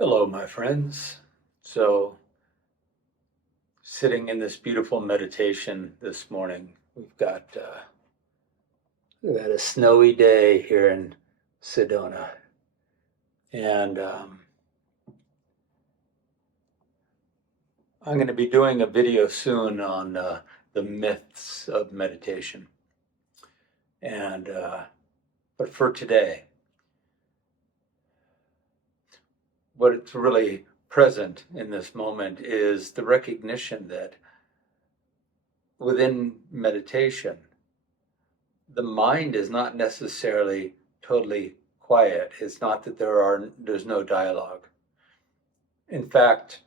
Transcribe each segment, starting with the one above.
Hello, my friends. So, sitting in this beautiful meditation this morning, we've got a snowy day here in Sedona, and I'm going to be doing a video soon on the myths of meditation. And but for today, what's really present in this moment is the recognition that within meditation, the mind is not necessarily totally quiet. It's not that there's no dialogue. In fact,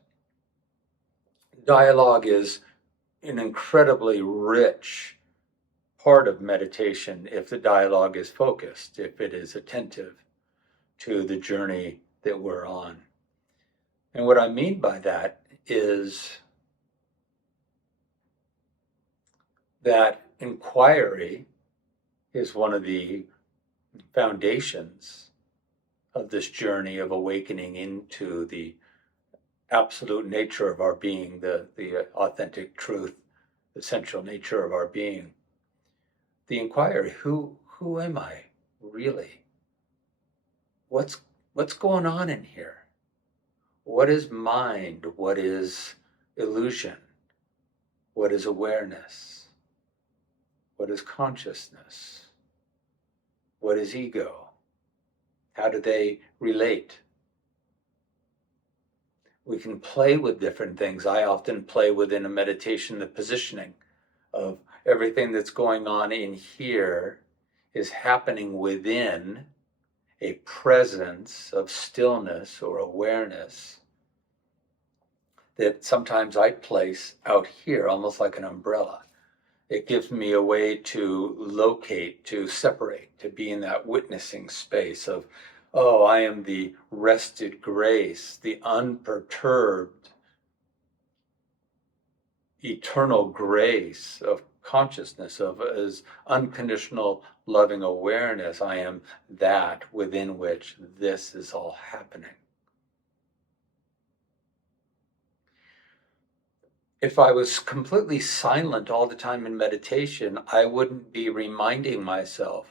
dialogue is an incredibly rich part of meditation if the dialogue is focused, if it is attentive to the journey that we're on. And what I mean by that is that inquiry is one of the foundations of this journey of awakening into the absolute nature of our being, the authentic truth, the central nature of our being. The inquiry, who am I really? What's going on in here? What is mind? What is illusion? What is awareness? What is consciousness? What is ego? How do they relate? We can play with different things. I often play within a meditation the positioning of everything that's going on in here is happening within a presence of stillness or awareness that sometimes I place out here, almost like an umbrella. It gives me a way to locate, to separate, to be in that witnessing space of, oh, I am the rested grace, the unperturbed, eternal grace of consciousness, of as unconditional loving awareness. I am that within which this is all happening. If I was completely silent all the time in meditation, I wouldn't be reminding myself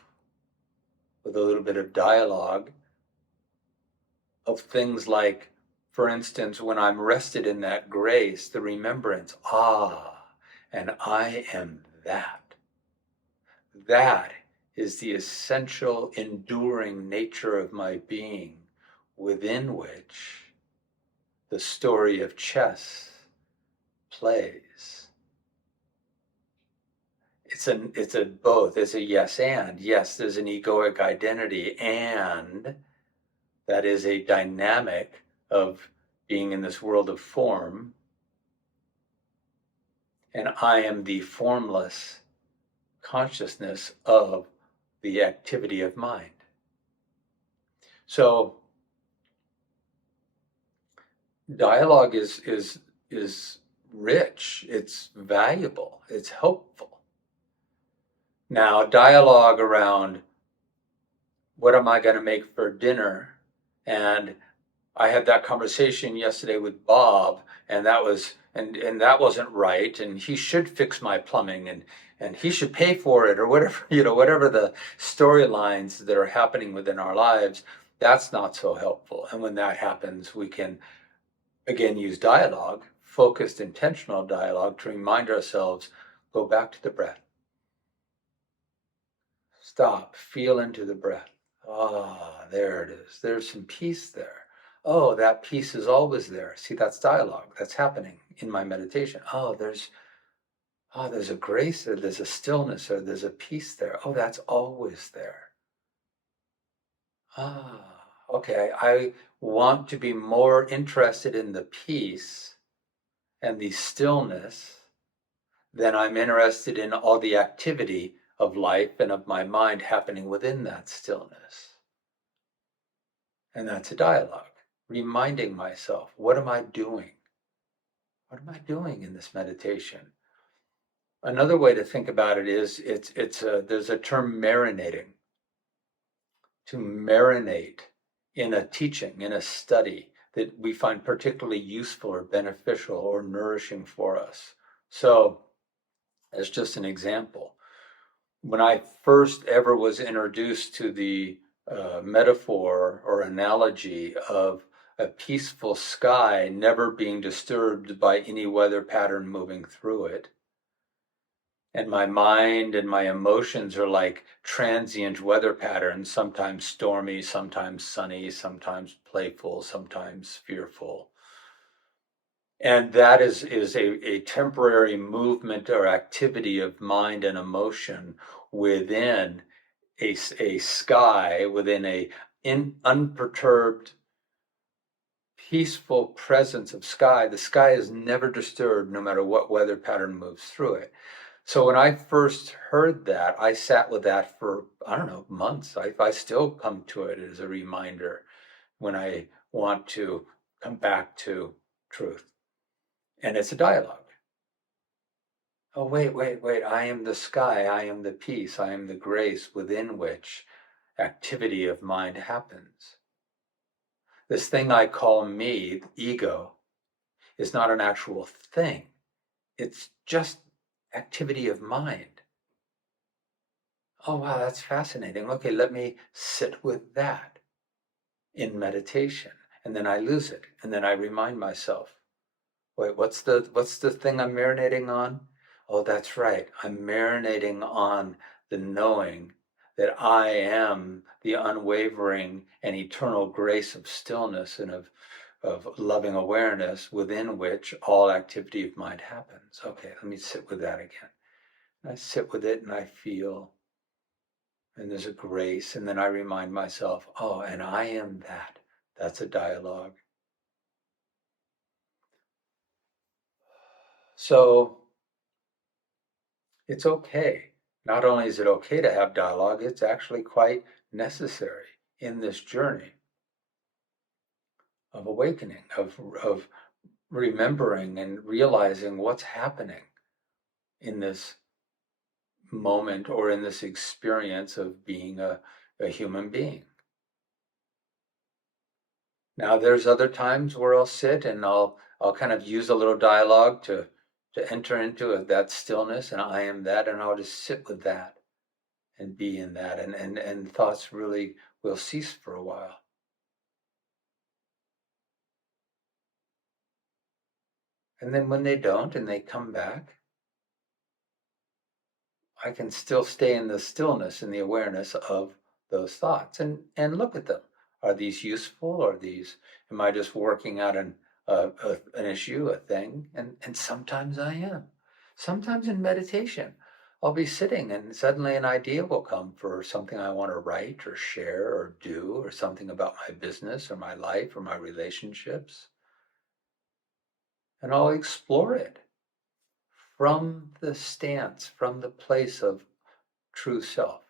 with a little bit of dialogue of things like, for instance, when I'm rested in that grace, the remembrance, and I am that. That is the essential, enduring nature of my being, within which the story of chess plays. It's a both. It's a yes and. Yes, there's an egoic identity, and that is a dynamic of being in this world of form. And I am the formless consciousness of the activity of mind. So dialogue is rich, it's valuable, it's helpful. Now, dialogue around what am I going to make for dinner? And I had that conversation yesterday with Bob, and that wasn't right, and he should fix my plumbing, and he should pay for it, or whatever, whatever the storylines that are happening within our lives, that's not so helpful. And when that happens, we can again use dialogue, focused, intentional dialogue, to remind ourselves, go back to the breath. Stop, feel into the breath. There it is. There's some peace there. Oh, that peace is always there. See, that's dialogue. That's happening in my meditation. There's a grace, or there's a stillness, or there's a peace there. Oh, that's always there. Okay. I want to be more interested in the peace and the stillness than I'm interested in all the activity of life and of my mind happening within that stillness. And that's a dialogue, reminding myself, what am I doing? What am I doing in this meditation? Another way to think about it is there's a term, marinating. To marinate in a teaching, in a study, that we find particularly useful or beneficial or nourishing for us. So, as just an example, when I first ever was introduced to the metaphor or analogy of a peaceful sky never being disturbed by any weather pattern moving through it, and my mind and my emotions are like transient weather patterns, sometimes stormy, sometimes sunny, sometimes playful, sometimes fearful. And that is a temporary movement or activity of mind and emotion within a sky, within a unperturbed, peaceful presence of sky. The sky is never disturbed no matter what weather pattern moves through it. So when I first heard that, I sat with that for, I don't know, months. I still come to it as a reminder when I want to come back to truth. And it's a dialogue. Oh, wait. I am the sky. I am the peace. I am the grace within which activity of mind happens. This thing I call me, ego, is not an actual thing. It's just activity of mind. Oh, wow, that's fascinating. Okay, let me sit with that in meditation. And then I lose it. And then I remind myself, wait, what's the thing I'm marinating on? Oh, that's right. I'm marinating on the knowing that I am the unwavering and eternal grace of stillness and of loving awareness within which all activity of mind happens. Okay, let me sit with that again. And I sit with it and I feel, and there's a grace, and then I remind myself, oh, and I am that. That's a dialogue. So it's okay. Not only is it okay to have dialogue, it's actually quite necessary in this journey of awakening, of remembering and realizing what's happening in this moment or in this experience of being a human being. Now, there's other times where I'll sit and I'll kind of use a little dialogue to enter into that stillness, and I am that, and I'll just sit with that and be in that, and thoughts really will cease for a while. And then when they don't and they come back, I can still stay in the stillness and the awareness of those thoughts and look at them. Are these useful? Am I just working out an issue, a thing? And sometimes I am. Sometimes in meditation, I'll be sitting and suddenly an idea will come for something I want to write or share or do, or something about my business or my life or my relationships. And I'll explore it from the stance, from the place of true self.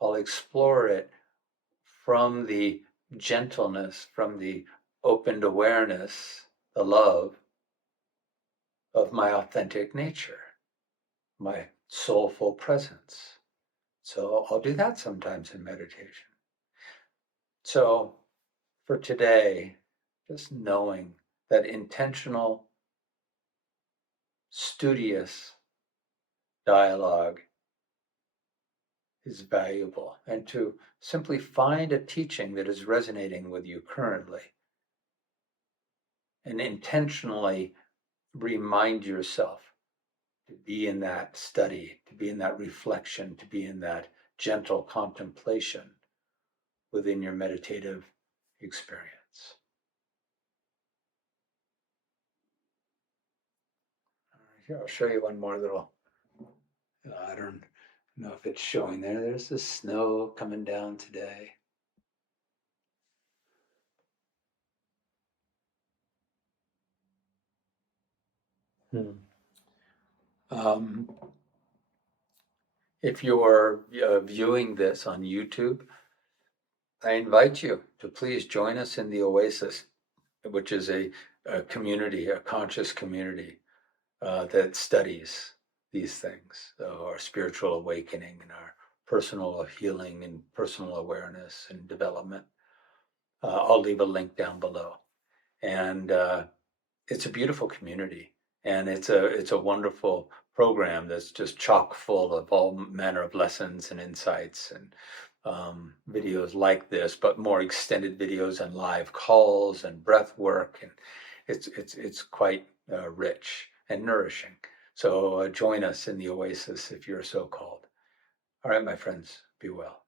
I'll explore it from the gentleness, from the opened awareness, the love of my authentic nature, my soulful presence. So I'll do that sometimes in meditation. So for today, just knowing that intentional, studious dialogue is valuable, and to simply find a teaching that is resonating with you currently and intentionally remind yourself to be in that study, to be in that reflection, to be in that gentle contemplation within your meditative experience. Here, I'll show you one more little, I don't know if it's showing there. There's the snow coming down today. Um, if you're viewing this on YouTube, I invite you to please join us in the Oasis, which is a community, a conscious community that studies these things, our spiritual awakening and our personal healing and personal awareness and development. I'll leave a link down below. And it's a beautiful community, and it's a wonderful program that's just chock full of all manner of lessons and insights and videos like this, but more extended videos and live calls and breath work, and it's quite rich and nourishing. So join us in the Oasis if you're so called. All right, my friends, be well.